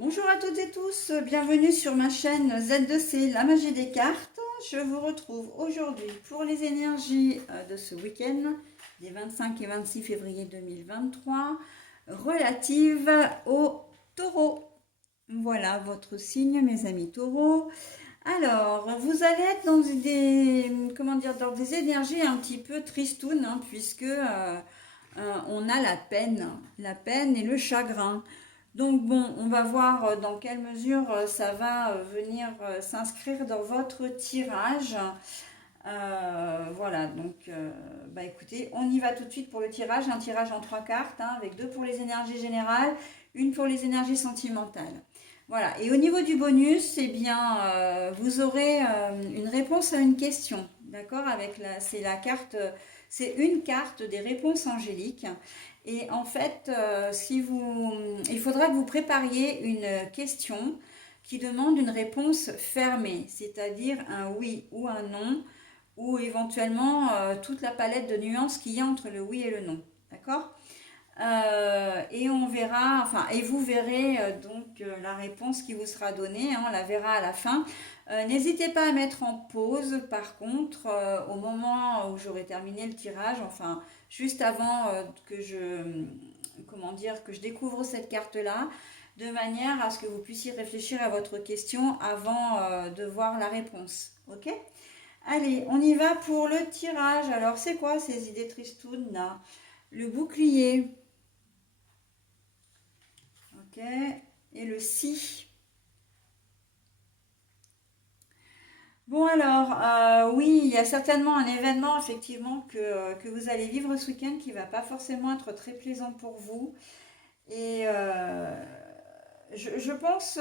Bonjour à toutes et tous, bienvenue sur ma chaîne Z2C, la magie des cartes. Je vous retrouve aujourd'hui pour les énergies de ce week-end, des 25 et 26 février 2023, relatives au taureau. Voilà votre signe, mes amis taureaux. Alors, vous allez être dans dans des énergies un petit peu tristounes, puisque on a la peine et le chagrin. Donc bon, on va voir dans quelle mesure ça va venir s'inscrire dans votre tirage. Voilà, donc écoutez, on y va tout de suite pour le tirage. Un tirage en 3 cartes, avec 2 pour les énergies générales, une pour les énergies sentimentales. Voilà, et au niveau du bonus, eh bien, vous aurez une réponse à une question, d'accord? C'est la carte, c'est une carte des réponses angéliques. Et en fait, il faudra que vous prépariez une question qui demande une réponse fermée, c'est-à-dire un oui ou un non, ou éventuellement toute la palette de nuances qu'il y a entre le oui et le non, d'accord? Et on verra, et vous verrez la réponse qui vous sera donnée, on la verra à la fin. N'hésitez pas à mettre en pause, par contre, au moment où j'aurai terminé le tirage, juste avant que je découvre cette carte-là, de manière à ce que vous puissiez réfléchir à votre question avant de voir la réponse. Ok? Allez, on y va pour le tirage. Alors, c'est quoi ces idées tristounes là? Le bouclier. Ok. Et le si. Bon alors, oui, il y a certainement un événement effectivement que vous allez vivre ce week-end qui va pas forcément être très plaisant pour vous. Et je pense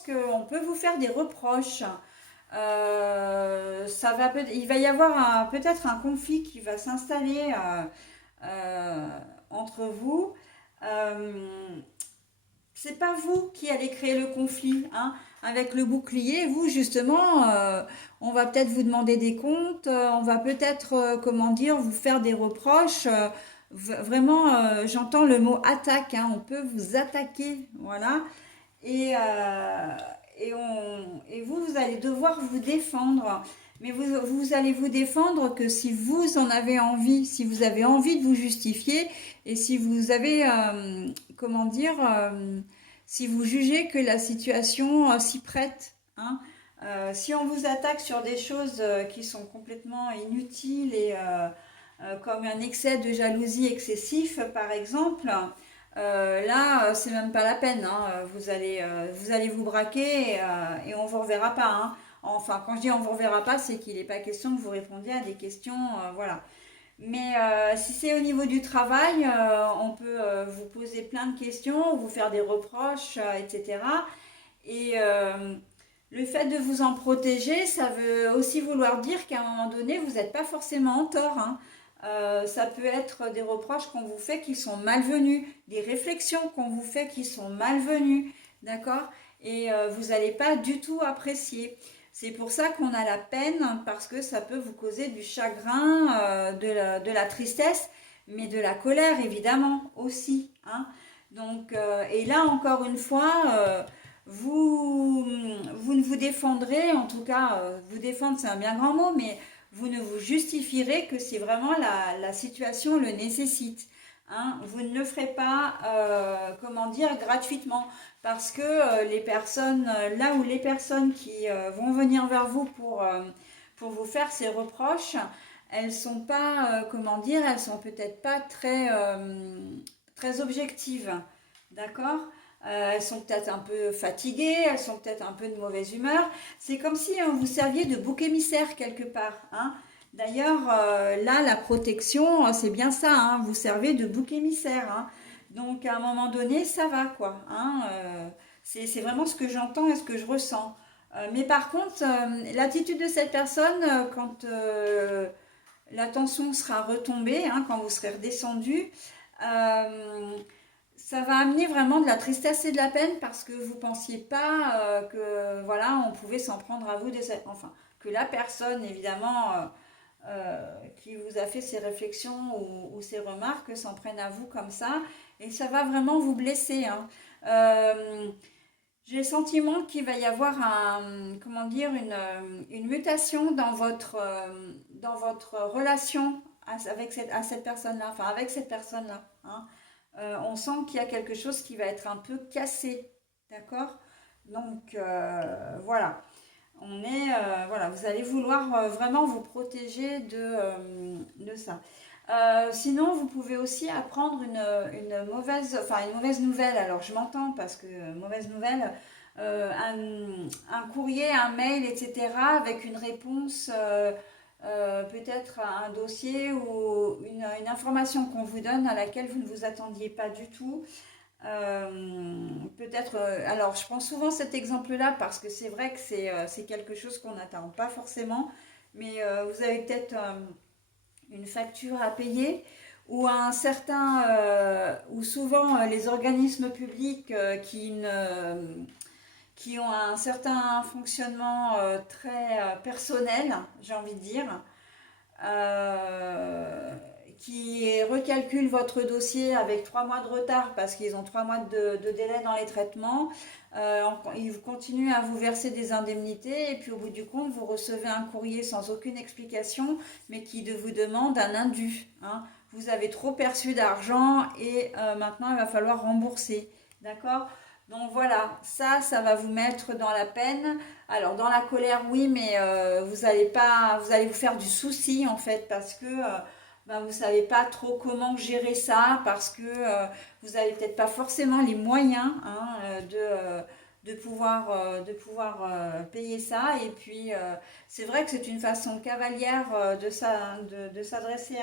qu'on peut vous faire des reproches. Il va y avoir peut-être un conflit qui va s'installer entre vous. Euh, c'est pas vous qui allez créer le conflit, avec le bouclier. Vous, justement, on va peut-être vous demander des comptes, on va peut-être, vous faire des reproches. Vraiment, j'entends le mot attaque, on peut vous attaquer, voilà. Et, euh, et vous allez devoir vous défendre. Mais vous allez vous défendre que si vous en avez envie, si vous avez envie de vous justifier et si vous avez, si vous jugez que la situation s'y prête. Si on vous attaque sur des choses qui sont complètement inutiles et comme un excès de jalousie excessif, par exemple, là, c'est même pas la peine. Vous allez vous braquer et on vous reverra pas. Enfin, quand je dis on vous reverra pas, c'est qu'il n'est pas question que vous répondiez à des questions, voilà. Mais si c'est au niveau du travail, on peut vous poser plein de questions, vous faire des reproches, etc. Et le fait de vous en protéger, ça veut aussi vouloir dire qu'à un moment donné, vous n'êtes pas forcément en tort. Ça peut être des reproches qu'on vous fait qui sont malvenus, des réflexions qu'on vous fait qui sont malvenues, d'accord? Et vous n'allez pas du tout apprécier. C'est pour ça qu'on a la peine, parce que ça peut vous causer du chagrin, de la tristesse, mais de la colère évidemment aussi. Donc, et là encore une fois, vous ne vous défendrez, en tout cas, vous défendre c'est un bien grand mot, mais vous ne vous justifierez que si vraiment la situation le nécessite. Vous ne le ferez pas, gratuitement. Parce que les personnes qui vont venir vers vous pour vous faire ces reproches, elles sont pas, elles sont peut-être pas très objectives. D'accord? Elles sont peut-être un peu fatiguées, elles sont peut-être un peu de mauvaise humeur. C'est comme si vous serviez de bouc émissaire quelque part. D'ailleurs, là, la protection, c'est bien ça. Vous servez de bouc émissaire. Donc, à un moment donné, ça va, quoi. C'est vraiment ce que j'entends et ce que je ressens. Mais par contre, l'attitude de cette personne, quand la tension sera retombée, quand vous serez redescendu, euh, ça va amener vraiment de la tristesse et de la peine parce que vous pensiez pas que voilà on pouvait s'en prendre à vous que la personne évidemment qui vous a fait ces réflexions ou ces remarques s'en prenne à vous comme ça et ça va vraiment vous blesser. J'ai le sentiment qu'il va y avoir comment dire, une mutation dans votre relation à cette personne-là, enfin avec cette personne-là, hein. On sent qu'il y a quelque chose qui va être un peu cassé, d'accord? Donc voilà, voilà, vous allez vouloir vraiment vous protéger de ça. Sinon, vous pouvez aussi apprendre une mauvaise nouvelle. Alors, je m'entends parce que mauvaise nouvelle, un courrier, un mail, etc., avec une réponse, peut-être à un dossier ou une information qu'on vous donne à laquelle vous ne vous attendiez pas du tout. Peut-être, alors je prends souvent cet exemple-là parce que c'est vrai que c'est quelque chose qu'on n'attend pas forcément, mais vous avez peut-être une facture à payer ou ou souvent les organismes publics qui ont un certain fonctionnement très personnel, j'ai envie de dire, euh, qui recalculent votre dossier avec 3 mois de retard parce qu'ils ont 3 mois de délai dans les traitements. Ils continuent à vous verser des indemnités et puis au bout du compte, vous recevez un courrier sans aucune explication, mais qui vous demande un indu, hein. Vous avez trop perçu d'argent et maintenant il va falloir rembourser. D'accord? Donc voilà, ça va vous mettre dans la peine. Alors dans la colère, oui, mais vous allez pas, vous allez vous faire du souci en fait parce que ben, vous savez pas trop comment gérer ça parce que vous avez peut-être pas forcément les moyens, hein, de pouvoir payer ça. Et puis c'est vrai que c'est une façon cavalière de s'adresser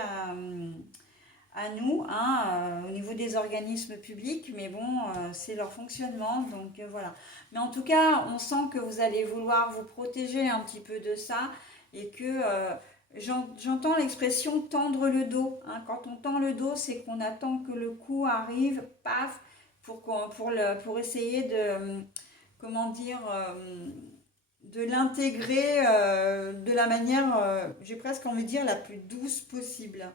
à nous, hein, au niveau des organismes publics, mais bon, c'est leur fonctionnement, donc voilà. Mais en tout cas, on sent que vous allez vouloir vous protéger un petit peu de ça et que j'entends l'expression tendre le dos, hein. Quand on tend le dos, c'est qu'on attend que le coup arrive, paf, pour essayer comment dire, de l'intégrer de la manière, j'ai presque envie de dire, la plus douce possible.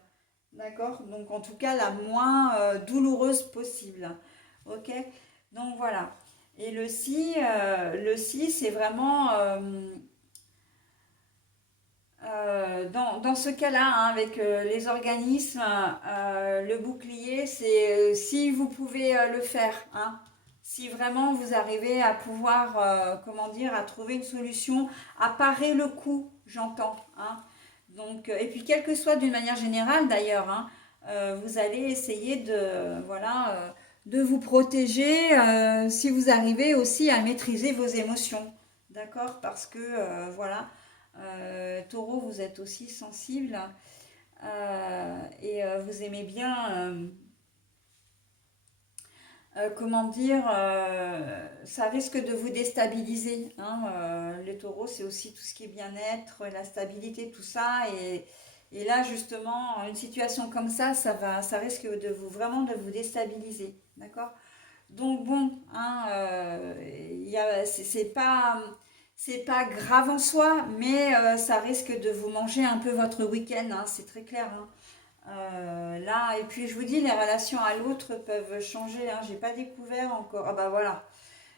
D'accord? Donc en tout cas la moins douloureuse possible. Ok? Donc voilà. Et le si c'est vraiment dans ce cas-là, hein, avec les organismes, le bouclier, c'est si vous pouvez le faire, hein. Si vraiment vous arrivez à pouvoir, comment dire, à trouver une solution, à parer le coup, j'entends, hein. Donc, et puis, quelle que soit d'une manière générale d'ailleurs, hein, vous allez essayer voilà, de vous protéger si vous arrivez aussi à maîtriser vos émotions. D'accord? Parce que, voilà, Taureau, vous êtes aussi sensible et vous aimez bien, comment dire, ça risque de vous déstabiliser, hein. Les taureaux, c'est aussi tout ce qui est bien-être, la stabilité, tout ça. Et là, justement, une situation comme ça risque de vraiment de vous déstabiliser. D'accord? Donc bon, hein, c'est pas grave en soi, mais ça risque de vous manger un peu votre week-end, hein, c'est très clair, hein. Là, et puis je vous dis, les relations à l'autre peuvent changer, hein. J'ai pas découvert encore. Ah bah voilà,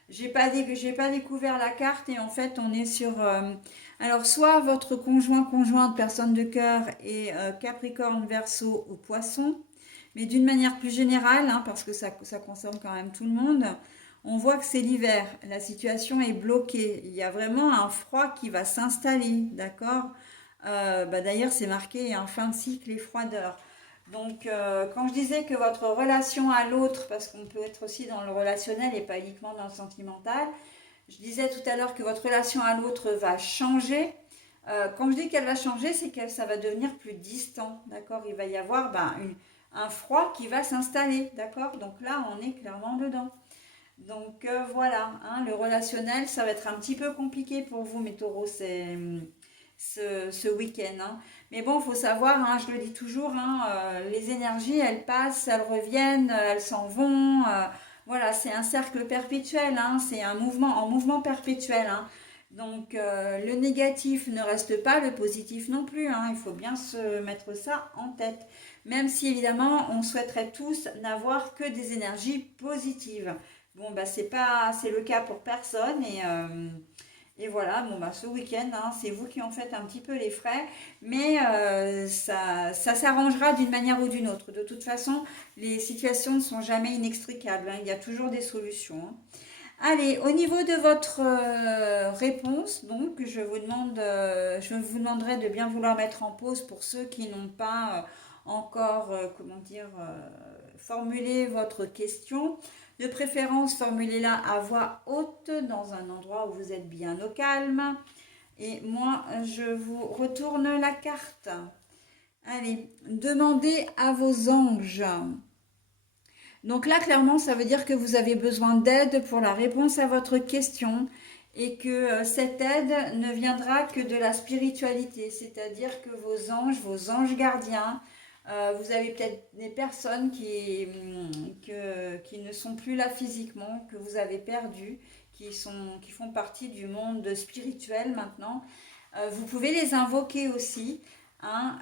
j'ai pas découvert la carte et en fait on est sur. Alors soit votre conjointe, personne de cœur est Capricorne, Verseau ou Poisson, mais d'une manière plus générale, hein, parce que ça concerne quand même tout le monde. On voit que c'est l'hiver, la situation est bloquée, il y a vraiment un froid qui va s'installer, d'accord? Bah d'ailleurs, c'est marqué en fin de cycle et froideur. Donc, quand je disais que votre relation à l'autre, parce qu'on peut être aussi dans le relationnel et pas uniquement dans le sentimental, je disais tout à l'heure que votre relation à l'autre va changer. Quand je dis qu'elle va changer, c'est que ça va devenir plus distant, d'accord? Il va y avoir un froid qui va s'installer, d'accord? Donc là, on est clairement dedans. Donc voilà, hein, le relationnel, ça va être un petit peu compliqué pour vous, mes taureaux, ce week-end, hein. Mais bon, il faut savoir, hein, je le dis toujours, hein, les énergies, elles passent, elles reviennent, elles s'en vont. Voilà, c'est un cercle perpétuel, hein, c'est un mouvement en mouvement perpétuel, hein. Donc le négatif ne reste pas, le positif non plus, hein. Il faut bien se mettre ça en tête. Même si évidemment, on souhaiterait tous n'avoir que des énergies positives. Bon, bah, c'est le cas pour personne. Et voilà, bon, bah, ce week-end, hein, c'est vous qui en faites un petit peu les frais. Mais ça s'arrangera d'une manière ou d'une autre. De toute façon, les situations ne sont jamais inextricables, hein, il y a toujours des solutions, hein. Allez, au niveau de votre réponse, donc, je vous demanderai de bien vouloir mettre en pause pour ceux qui n'ont pas encore, comment dire, formulé votre question. De préférence, formulez-la à voix haute dans un endroit où vous êtes bien au calme. Et moi, je vous retourne la carte. Allez, demandez à vos anges. Donc là, clairement, ça veut dire que vous avez besoin d'aide pour la réponse à votre question et que cette aide ne viendra que de la spiritualité, c'est-à-dire que vos anges gardiens, vous avez peut-être des personnes qui ne sont plus là physiquement, que vous avez perdues, qui font partie du monde spirituel maintenant. Vous pouvez les invoquer aussi, hein,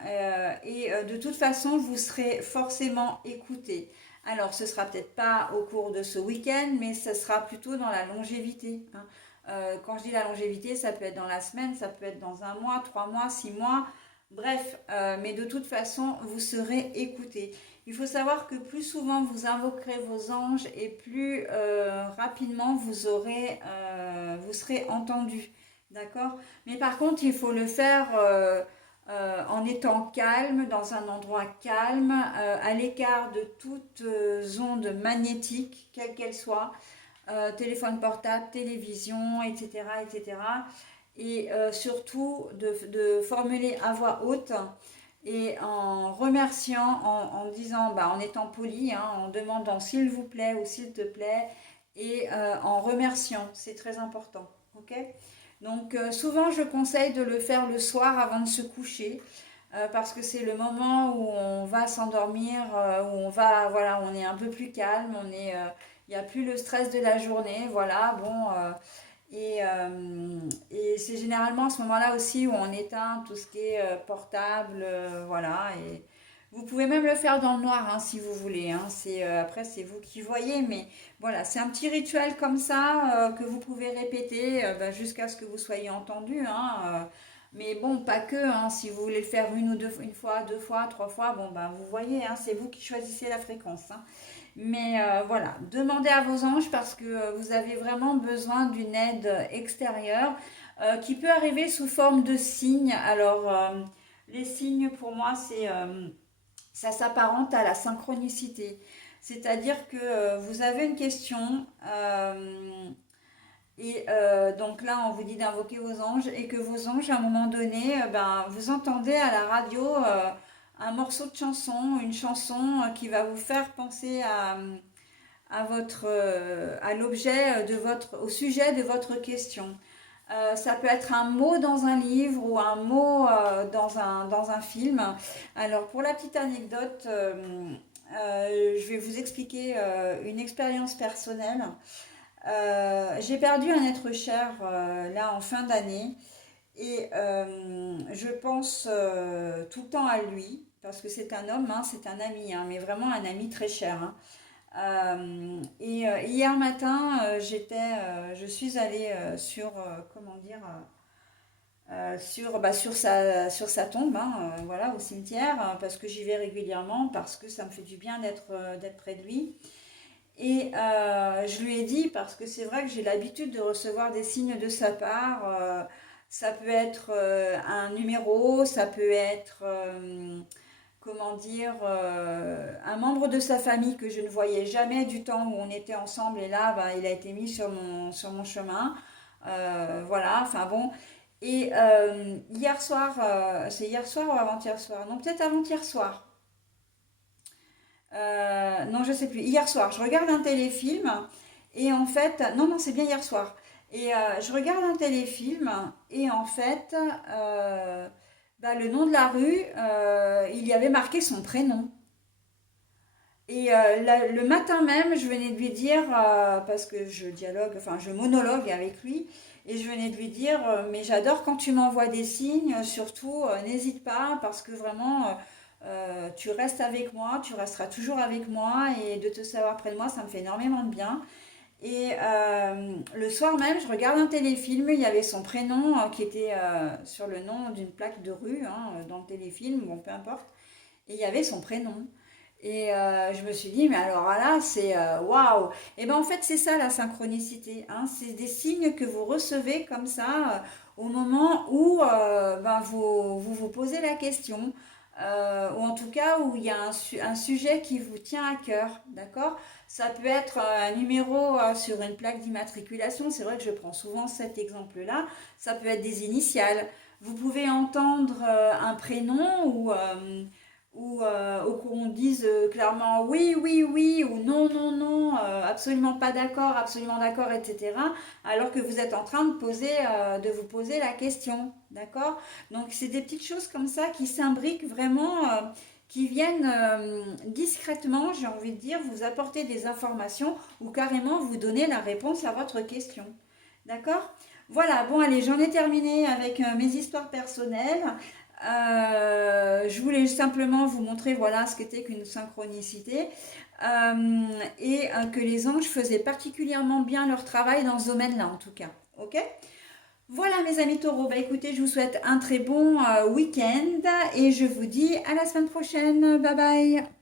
de toute façon, vous serez forcément écouté. Alors, ce sera peut-être pas au cours de ce week-end, mais ce sera plutôt dans la longévité, hein. Quand je dis la longévité, ça peut être dans la semaine, ça peut être dans un mois, 3 mois, 6 mois, bref, mais de toute façon, vous serez écouté. Il faut savoir que plus souvent vous invoquerez vos anges et plus rapidement vous serez entendu, d'accord? Mais par contre, il faut le faire en étant calme, dans un endroit calme, à l'écart de toute onde magnétique, quelle qu'elle soit, téléphone portable, télévision, etc. etc. Et surtout de formuler à voix haute et en remerciant, en disant, bah, en étant poli, hein, en demandant s'il vous plaît ou s'il te plaît, et en remerciant, c'est très important. Ok? Donc souvent je conseille de le faire le soir avant de se coucher parce que c'est le moment où on va s'endormir, où on va, voilà, on est un peu plus calme, il n'y a plus le stress de la journée, voilà, bon, et c'est généralement à ce moment-là aussi où on éteint tout ce qui est portable, voilà, et vous pouvez même le faire dans le noir hein, si vous voulez, hein, après c'est vous qui voyez, mais voilà, c'est un petit rituel comme ça que vous pouvez répéter bah, jusqu'à ce que vous soyez entendu, hein, mais bon, pas que, hein, si vous voulez le faire une fois, 2 fois, 3 fois, bon, bah, vous voyez, hein, c'est vous qui choisissez la fréquence, hein. Mais voilà, demandez à vos anges parce que vous avez vraiment besoin d'une aide extérieure qui peut arriver sous forme de signes. Alors, les signes, pour moi, ça s'apparente à la synchronicité. C'est-à-dire que vous avez une question et donc là, on vous dit d'invoquer vos anges et que vos anges, à un moment donné, ben, vous entendez à la radio un morceau de chanson, une chanson qui va vous faire penser à l'objet au sujet de votre question. Ça peut être un mot dans un livre ou un mot dans un film. Alors pour la petite anecdote, je vais vous expliquer une expérience personnelle. J'ai perdu un être cher là en fin d'année et je pense tout le temps à lui parce que c'est un homme, hein, c'est un ami, hein, mais vraiment un ami très cher, hein. Hier matin, je suis allée sur, comment dire, sur sa tombe, hein, voilà, au cimetière, parce que j'y vais régulièrement, parce que ça me fait du bien d'être près de lui. Et je lui ai dit, parce que c'est vrai que j'ai l'habitude de recevoir des signes de sa part, ça peut être un numéro, ça peut être comment dire, un membre de sa famille que je ne voyais jamais du temps où on était ensemble et là, bah, il a été mis sur mon chemin. Voilà, enfin bon. Et hier soir, c'est hier soir ou avant-hier soir? Non, peut-être avant-hier soir. Non, je sais plus. Hier soir, je regarde un téléfilm et en fait, non, non, c'est bien hier soir. Et je regarde un téléfilm et en fait, bah, le nom de la rue, il y avait marqué son prénom. Et le matin même, je venais de lui dire, parce que je dialogue, enfin je monologue avec lui, et je venais de lui dire, mais j'adore quand tu m'envoies des signes, surtout n'hésite pas, parce que vraiment, tu restes avec moi, tu resteras toujours avec moi, et de te savoir près de moi, ça me fait énormément de bien. Et le soir même, je regarde un téléfilm, il y avait son prénom qui était sur le nom d'une plaque de rue hein, dans le téléfilm, bon peu importe, et il y avait son prénom. Et je me suis dit, mais alors là, c'est waouh! Et ben en fait, c'est ça la synchronicité, hein, c'est des signes que vous recevez comme ça au moment où ben, vous posez la question, ou en tout cas où il y a un sujet qui vous tient à cœur, d'accord? Ça peut être un numéro sur une plaque d'immatriculation, c'est vrai que je prends souvent cet exemple-là, ça peut être des initiales. Vous pouvez entendre un prénom ou qu'on dise clairement oui, oui, oui, ou non, non, non, absolument pas d'accord, absolument d'accord, etc. Alors que vous êtes en train de vous poser la question, d'accord? Donc c'est des petites choses comme ça qui s'imbriquent vraiment, qui viennent discrètement, j'ai envie de dire, vous apporter des informations ou carrément vous donner la réponse à votre question, d'accord? Voilà, bon allez, j'en ai terminé avec mes histoires personnelles. Je voulais simplement vous montrer voilà ce qu'était qu'une synchronicité et que les anges faisaient particulièrement bien leur travail dans ce domaine-là en tout cas. Ok? Voilà mes amis taureaux, bah écoutez, je vous souhaite un très bon week-end et je vous dis à la semaine prochaine. Bye bye!